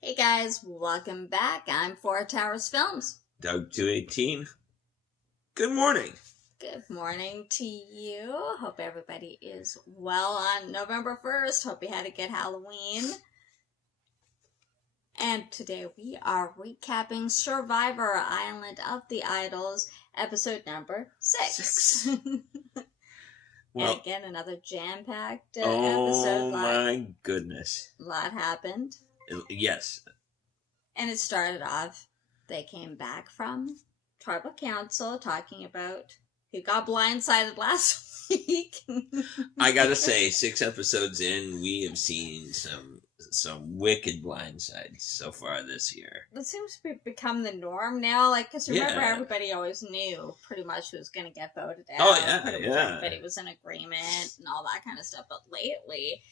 Hey guys, welcome back. I'm Four Towers Films. Doug 218. Good morning. Good morning to you. Hope everybody is well on November 1st. Hope you had a good Halloween. And today we are recapping Survivor Island of the Idols, episode number 6. Well, and again, another jam-packed episode. Oh my goodness. A lot happened. Yes. And it started off, they came back from Tribal Council talking about who got blindsided last week. I gotta say, 6 episodes in, we have seen some wicked blindsides so far this year. It seems to become the norm now. Because remember, Yeah. everybody always knew pretty much who was going to get voted out. Oh, yeah, Pretty much everybody was in agreement and all that kind of stuff. But lately,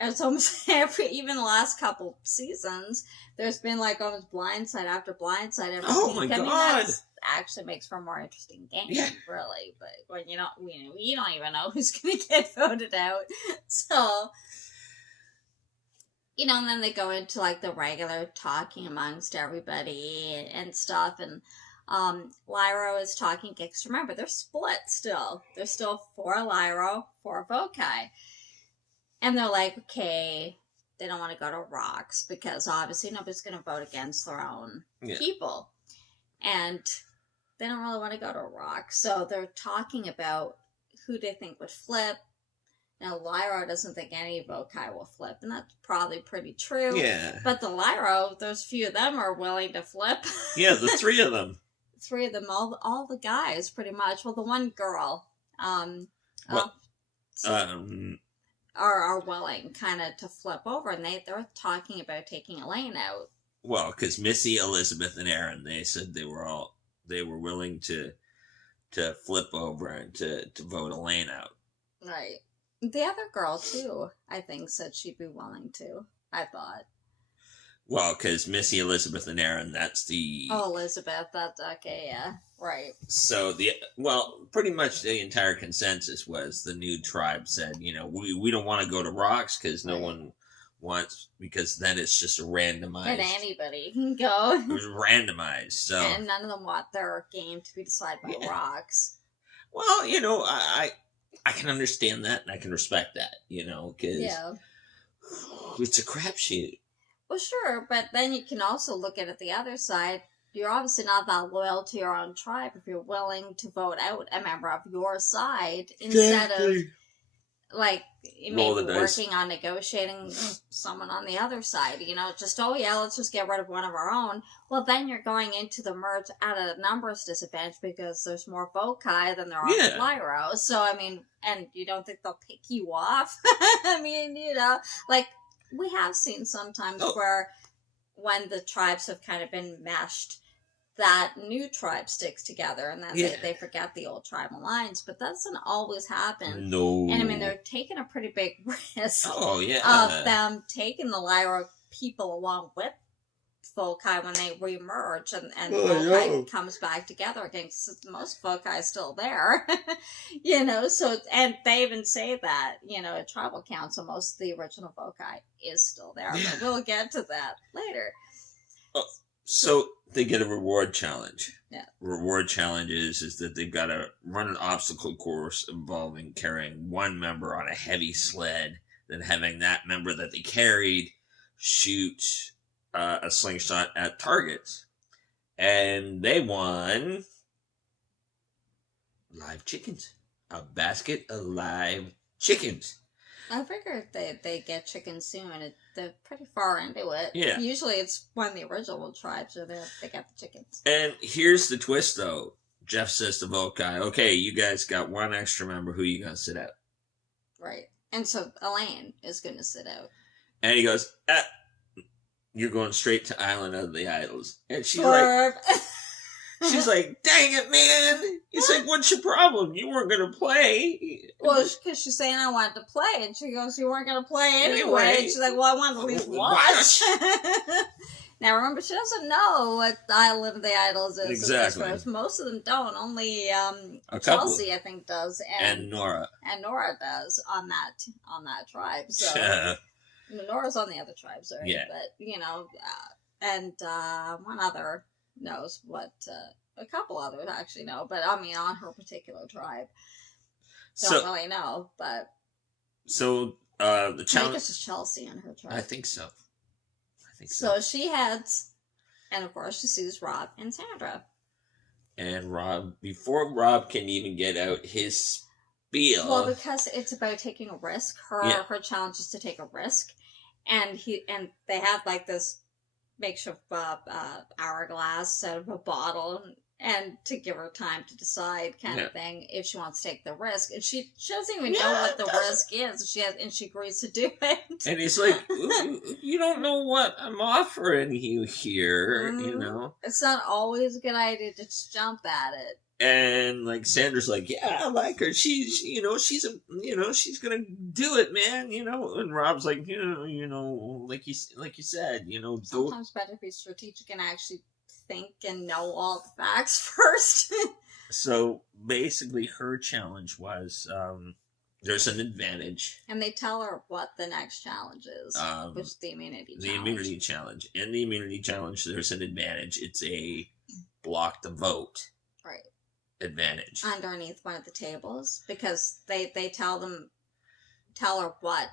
it's almost even the last couple seasons, there's been almost blindside after blindside every Oh week. my I mean, God. that actually makes for a more interesting game, Yeah. really. But when you don't even know who's going to get voted out. So, and then they go into the regular talking amongst everybody and stuff. And Lyra is talking. Because remember, they're split still. They're still for Lyra, for Vokai. And they're like, okay, they don't want to go to Rocks because obviously nobody's going to vote against their own people. And they don't really want to go to Rocks. So they're talking about who they think would flip. Now, Lyra doesn't think any Vokai will flip, and that's probably pretty true. Yeah. But the Lyra, those few of them are willing to flip. Yeah, the 3 of them. 3 of them, all the guys, pretty much. Well, the one girl, are willing kind of to flip over, and they're talking about taking Elaine out. Well, because Missy, Elizabeth, and Aaron, they said they were willing to flip over and to vote Elaine out. Right. The other girl too, I think, said she'd be willing to. I thought. Well, because Missy, Elizabeth, and Aaron, that's the... Oh, Elizabeth, that's okay, yeah. Right. So, pretty much the entire consensus was the new tribe said, we don't want to go to Rocks because no one wants, because then it's just a randomized... And anybody can go. It was randomized, so... And none of them want their game to be decided by Rocks. Well, I can understand that and I can respect that, because it's a crapshoot. Well, sure, but then you can also look at it the other side. You're obviously not that loyal to your own tribe if you're willing to vote out a member of your side instead of, maybe working on negotiating someone on the other side. Just, let's just get rid of one of our own. Well, then you're going into the merge at a numbers disadvantage because there's more Vokai than there are Lyra. So, and you don't think they'll pick you off? We have seen sometimes where when the tribes have kind of been meshed, that new tribe sticks together and then they forget the old tribal lines. But that doesn't always happen. No. And they're taking a pretty big risk of them taking the Lyra people along with Vokai when they remerge and Vokai comes back together again. Cause most Vokai is still there, so, and they even say that, at Tribal Council, most of the original Vokai is still there, but we'll get to that later. So they get a reward challenge. Yeah. Reward challenge is that they've got to run an obstacle course involving carrying one member on a heavy sled, then having that member that they carried shoot a slingshot at targets. And they won live chickens. A basket of live chickens. I figured they get chickens soon. They're pretty far into it. Yeah. Usually it's when the original tribes are there, they get the chickens. And here's the twist, though. Jeff says to Vokai, okay, you guys got one extra member. Who you going to sit out? Right. And so Elaine is going to sit out. And he goes, you're going straight to Island of the Idols. And she's she's like, dang it, man. He's like, what's your problem? You weren't going to play. Well, because she's saying I wanted to play. And she goes, you weren't going to play anyway. And she's like, well, I wanted to leave watch. Now, remember, she doesn't know what Island of the Idols is. Exactly. Most of them don't. Only Chelsea, I think, does. And Nora. And Nora does on that tribe. So. Nora's on the other tribes, right? Yeah. But, and one other knows what, a couple others actually know, but I mean, on her particular tribe. Don't really know, but. So, the I think challenge. it's just Chelsea on her tribe. I think so. So she heads, and of course she sees Rob and Sandra. And Rob, before Rob can even get out his spiel. Well, because it's about taking a risk. Her challenge is to take a risk, and they have like this makeshift hourglass out of a bottle, and to give her time to decide, kind of thing, if she wants to take the risk. And she doesn't even know what the risk is. And she agrees to do it. And he's like, "You don't know what I'm offering you here, It's not always a good idea to just jump at it." And like Sandra's like, "Yeah, I like her. She's she's gonna do it, man. And Rob's like, like you said, sometimes better be strategic and actually think and know all the facts first. So basically, her challenge was there's an advantage, and they tell her what the next challenge is, which is the immunity. The immunity challenge. In the immunity challenge, there's an advantage. It's a block the vote. Right. Advantage underneath one of the tables, because they tell her what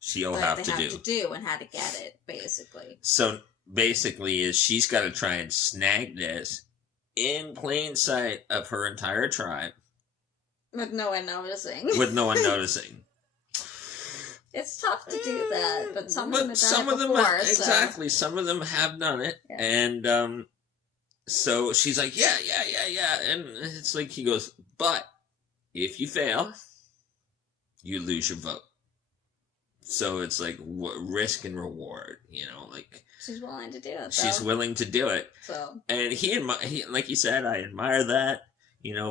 she'll have to do and how to get it, basically. So basically is she's got to try and snag this in plain sight of her entire tribe with no one noticing. It's tough to do that, but some of them have done it before. Exactly, some of them have done it. Yeah. And so she's like, yeah. And it's like, he goes, but if you fail, you lose your vote. So it's like risk and reward, like. She's willing to do it, though. She's willing to do it. So. And he like you said, I admire that,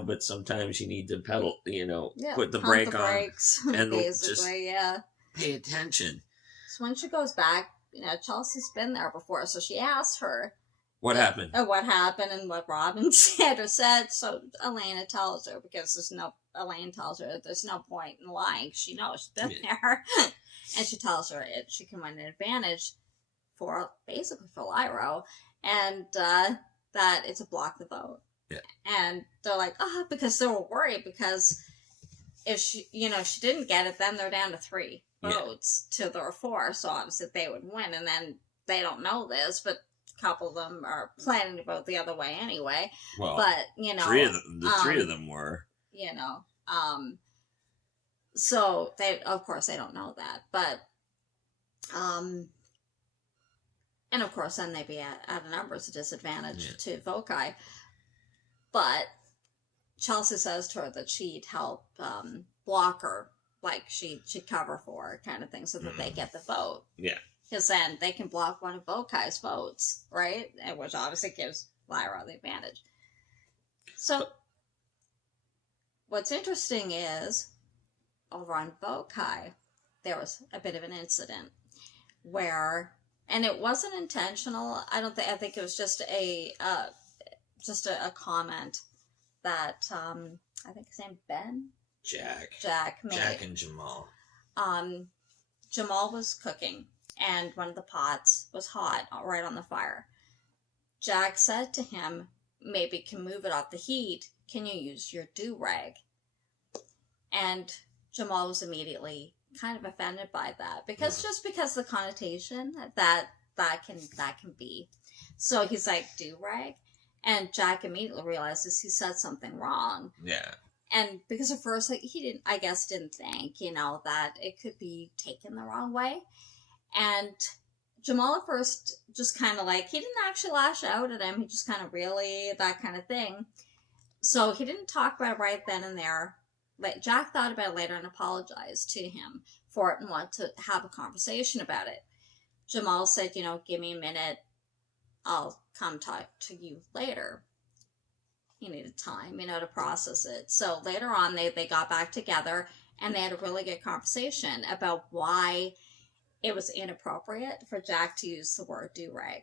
but sometimes you need to pedal, put the brake on. Brakes, and basically, pay attention. So when she goes back, Chelsea's been there before, so she asks her, what happened? What happened and what Rob and Sandra said. So Elena tells her, because Elaine tells her there's no point in lying. She knows she's been there. And she tells her she can win an advantage for Lyro. And that it's a block the vote. Yeah. And they're like, because they were worried, because if she didn't get it, then they're down to 3 votes to their 4. So obviously they would win. And then they don't know this, but couple of them are planning to vote the other way anyway. Well, but 3 of them were. So they, of course, they don't know that, but and of course, then they'd be at a numbers disadvantage to Vokai. But Chelsea says to her that she'd help block her, like she'd cover for her, kind of thing, so that they get the vote. Yeah. Because then they can block one of Vokai's votes, right? And which obviously gives Lyra the advantage. So, what's interesting is, over on Vokai, there was a bit of an incident where, and it wasn't intentional. I think it was just a comment that I think his name Ben. Jack made. Jack and Jamal. Jamal was cooking. And one of the pots was hot, right on the fire. Jack said to him, maybe can move it off the heat. Can you use your do-rag? And Jamal was immediately kind of offended by that. Because because the connotation that can be. So he's like, do-rag? And Jack immediately realizes he said something wrong. Yeah. And because at first, he didn't think, that it could be taken the wrong way. And Jamal at first just kind of he didn't actually lash out at him. He just kind of really, that kind of thing. So he didn't talk about it right then and there. But Jack thought about it later and apologized to him for it and wanted to have a conversation about it. Jamal said, give me a minute. I'll come talk to you later. He needed time, to process it. So later on, they got back together and they had a really good conversation about why it was inappropriate for Jack to use the word do-rag.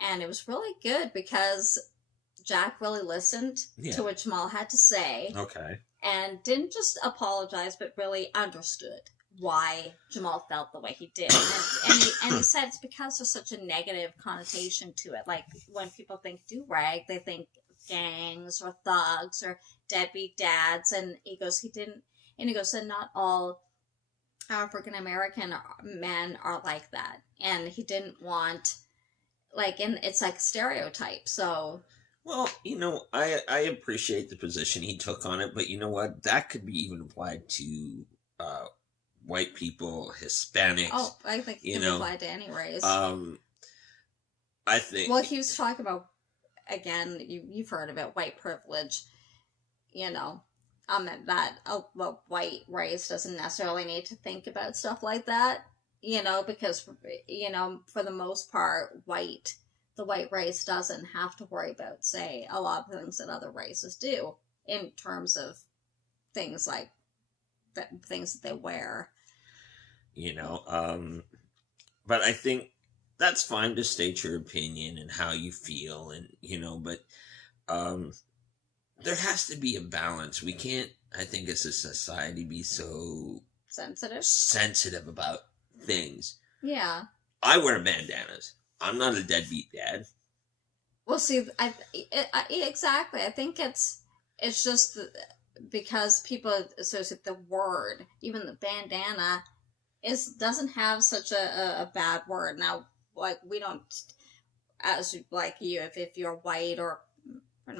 And it was really good because Jack really listened to what Jamal had to say. Okay. And didn't just apologize, but really understood why Jamal felt the way he did. And he said it's because there's such a negative connotation to it. Like, when people think do-rag, they think gangs or thugs or deadbeat dads. And he goes, and not all African American men are like that. And he didn't want, like, and it's like stereotype. So, well, I appreciate the position he took on it, but you know what? That could be even applied to white people, Hispanics. oh, I think it can apply to any race. I think. Well, he was talking about, again, you've heard of it, white privilege. That a white race doesn't necessarily need to think about stuff like that. Because for the most part, the white race doesn't have to worry about, say, a lot of things that other races do in terms of things like things that they wear. But I think that's fine to state your opinion and how you feel, and but there has to be a balance. We can't, I think, as a society, be so sensitive about things. Yeah. I wear bandanas. I'm not a deadbeat dad. Well, see, exactly. I think it's just because people associate the word, even the bandana, doesn't have such a bad word. Now, like, we don't, as like you, if you're white or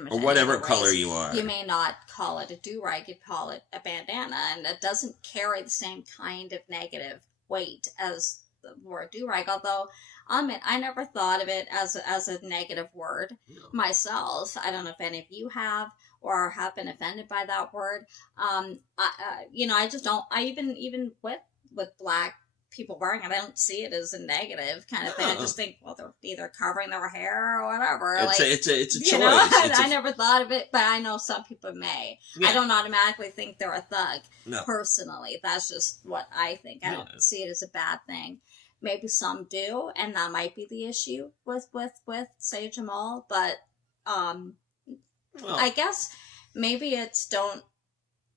whatever color you are, you may not call it a do-rag, you'd call it a bandana, and it doesn't carry the same kind of negative weight as the word do-rag, although I never thought of it as a negative word myself. I don't know if any of you have or have been offended by that word. I just don't. I even with black people wearing it, I don't see it as a negative kind of thing. I just think, well, they're either covering their hair or whatever. It's a choice. I never thought of it, but I know some people may. Yeah. I don't automatically think they're a thug. No. Personally, that's just what I think. I don't see it as a bad thing. Maybe some do, and that might be the issue with say, Jamal. But I guess maybe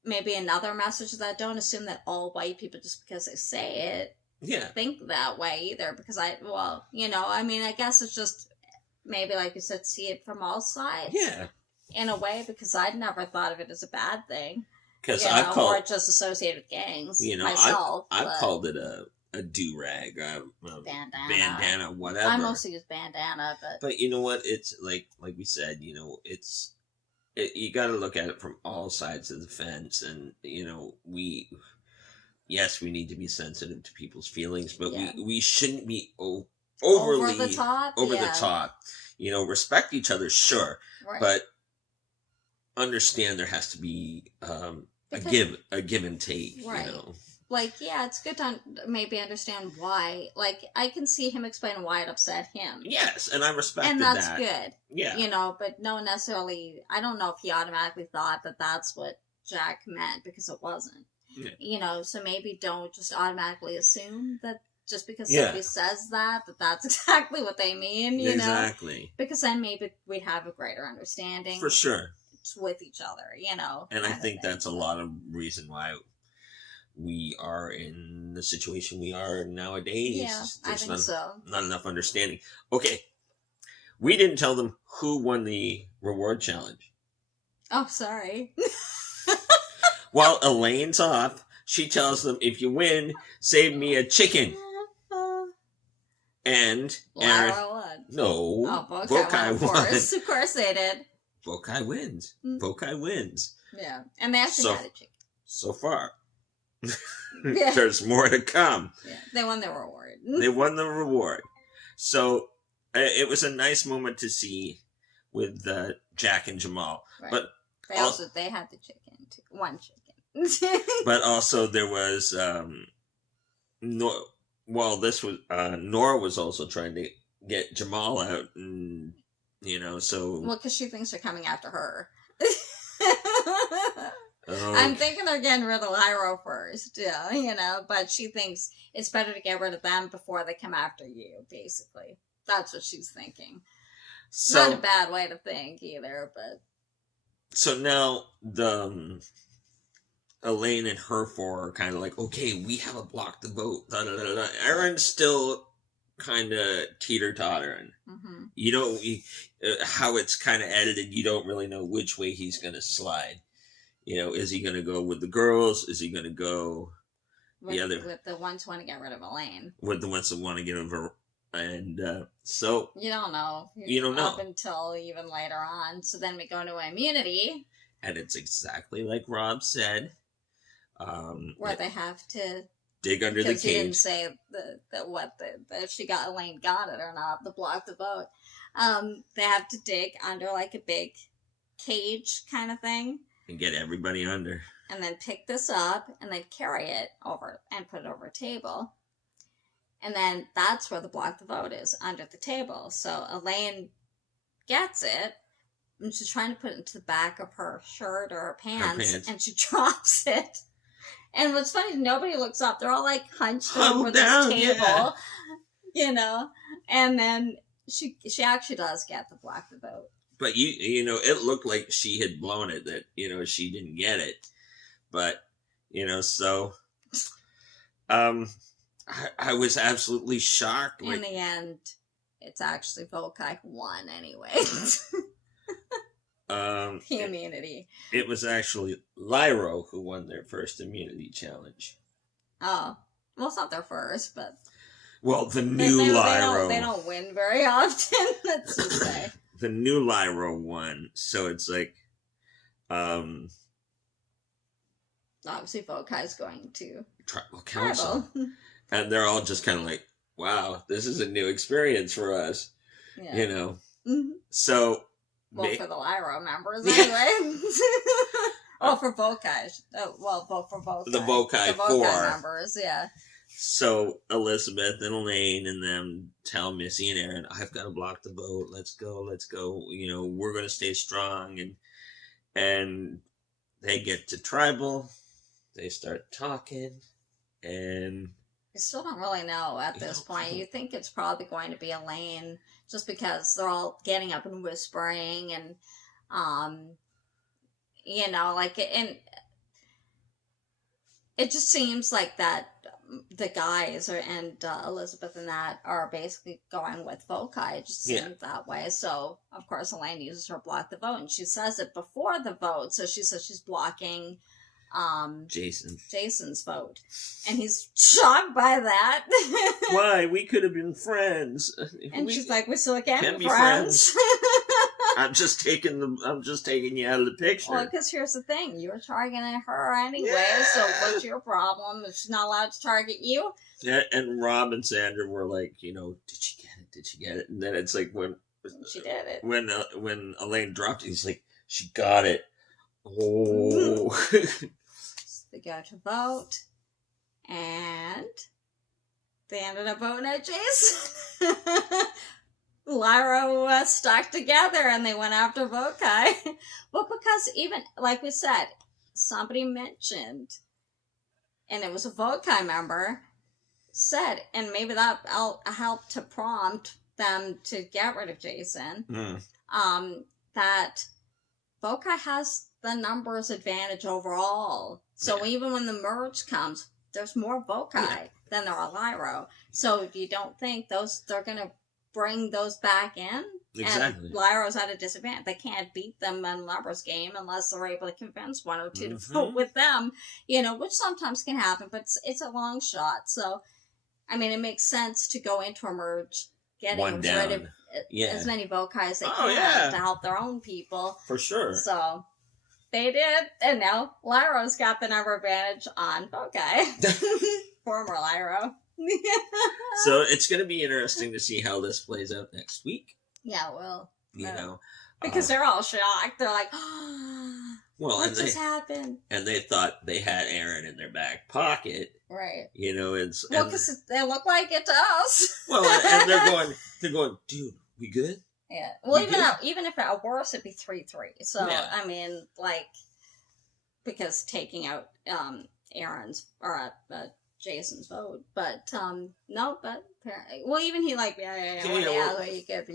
maybe another message is that don't assume that all white people, just because they say it, think that way either. Because I guess it's just maybe, like you said, see it from all sides. Yeah. In a way, because I'd never thought of it as a bad thing. Because or just associated with gangs. Myself, I've called it a do-rag, bandana, whatever. I mostly use bandana, but you know what? It's like we said, you got to look at it from all sides of the fence, and we need to be sensitive to people's feelings, but we shouldn't be overly over the top. Respect each other, sure, right. But understand there has to be a give and take, right. Like, it's good to maybe understand why. Like, I can see him explaining why it upset him. Yes, and I respect that. And that's good. Yeah. But no one necessarily, I don't know if he automatically thought that that's what Jack meant, because it wasn't. Yeah. So maybe don't just automatically assume that just because somebody says that's exactly what they mean, Exactly. Because then maybe we'd have a greater understanding. For sure. With each other, And I think that's a lot of reason why we are in the situation we are nowadays. Yeah, I think so. Not enough understanding. Okay, we didn't tell them who won the reward challenge. Oh, sorry. While Elaine's off, she tells them, if you win, save me a chicken. And Lara won. No. Oh, Bokai won. Of course they did. Bokai wins. Bokai wins. Yeah, and they actually had a chicken. So far. There's more to come. Yeah, they won their reward. They won the reward. So it was a nice moment to see with Jack and Jamal. Right. But they had the chicken too. One chicken. But also there was Nora was also trying to get Jamal out, and so because she thinks they're coming after her. Oh. I'm thinking they're getting rid of Lyra first, but she thinks it's better to get rid of them before they come after you, basically. That's what she's thinking. So, not a bad way to think either, but... So now, Elaine and her four are kind of like, okay, we have a block the vote. Da, da, da, da. Aaron's still kind of teeter-tottering. Mm-hmm. You know, how it's kind of edited, you don't really know which way he's going to slide. You know, is he going to go with the girls? Is he going to go with the ones who want to get rid of Elaine? With the ones that want to get over. And so... You don't know. You don't know. Up until even later on. So then we go to immunity. And it's exactly like Rob said. Where they have to... dig under the cage. Because he didn't say that she got Elaine got it or not, the block the vote. They have to dig under like a big cage kind of thing. And get everybody under. And then pick this up and then carry it over and put it over a table. And then that's where the block the vote is, under the table. So Elaine gets it, and she's trying to put it into the back of her shirt or her pants. And she drops it. And what's funny, nobody looks up. They're all like hunched over this table, you know. And then she actually does get the block the vote. But you know, it looked like she had blown it, that, you know, she didn't get it. But, you know, so I was absolutely shocked. In the end, it's actually Vokai who won anyway. The immunity. It was actually Lyro who won their first immunity challenge. Oh. Well, it's not their first, but... Well, the new Lyro... They don't win very often, let's just say. The new Lyro won, so it's like... Obviously, Vokai's going to... Tribal Council. And they're all just kind of like, wow, this is a new experience for us. Yeah. You know? Mm-hmm. So... Well, for the Lyro members, anyway. Oh, for Vokai. Well, vote for Vokai. The Vokai 4 members, yeah. So Elizabeth and Elaine and them tell Missy and Aaron, I've got to block the vote. Let's go. You know, we're going to stay strong. And they get to Tribal. They start talking. And... You still don't really know at this point. You think it's probably going to be Elaine, just because they're all getting up and whispering, and you know, like, and it just seems like that the guys and Elizabeth and that are basically going with Vokai. It just seems that way. So of course Elaine uses her block the vote, and she says it before the vote. So she says she's blocking Jason's vote, and he's shocked by that. Why? We could have been friends. And she's like, we still can be friends. I'm just taking you out of the picture. Well, because here's the thing, you were targeting her anyway, so what's your problem if she's not allowed to target you? Yeah, and Rob and Sandra were like, you know, did she get it? And then it's like, when she did it, when Elaine dropped it, he's like, she got it. Oh. They go to vote, and they ended up voting at Jason. Lyra stuck together, and they went after Vokai. But because even, like we said, somebody mentioned, and it was a Vokai member, said, and maybe that helped to prompt them to get rid of Jason, that Vokai has the numbers advantage overall. So even when the merge comes, there's more Vokai than there are Lyro. So you don't think they're going to bring those back in? Exactly. And Lyro's at a disadvantage. They can't beat them in numbers game unless they're able to convince 102 to vote with them, you know, which sometimes can happen, but it's a long shot. So, I mean, it makes sense to go into a merge getting rid of as many Vokai as they can to help their own people. For sure. So... They did, and now Lyro's got the number advantage on Vokai. Former Lyro. So it's going to be interesting to see how this plays out next week. Yeah, well. You know. Because they're all shocked. They're like, what just happened? And they thought they had Aaron in their back pocket. Right. You know, well, because they look like it to us. Well, and they're going, dude, we good? Yeah. Well, even if at worst, it'd be 3-3. So, I mean, like, because taking out Aaron's or Jason's vote. But, no, but, well, even he like, you could,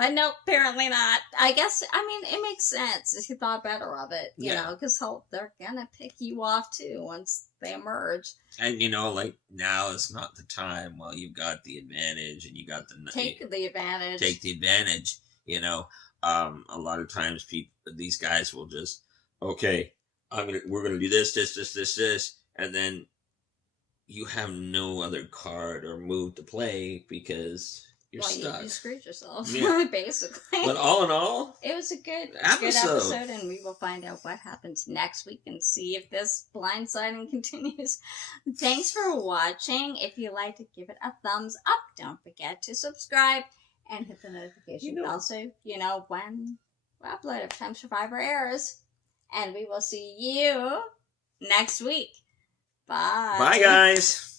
But no, apparently not. I guess, I mean, it makes sense if you thought better of it, you know, because they're gonna pick you off too once they emerge. And like now is not the time. Well, you've got the advantage, and you got the Take the advantage. Take the advantage. A lot of times these guys will just, okay, we're gonna do this, and then you have no other card or move to play because you're stuck. You screwed yourself, basically. But all in all, it was a good episode, and we will find out what happens next week and see if this blindsiding continues. Thanks for watching. If you like to give it a thumbs up, don't forget to subscribe and hit the notification bell so when we upload if Time Survivor airs. And we will see you next week. Bye. Bye, guys.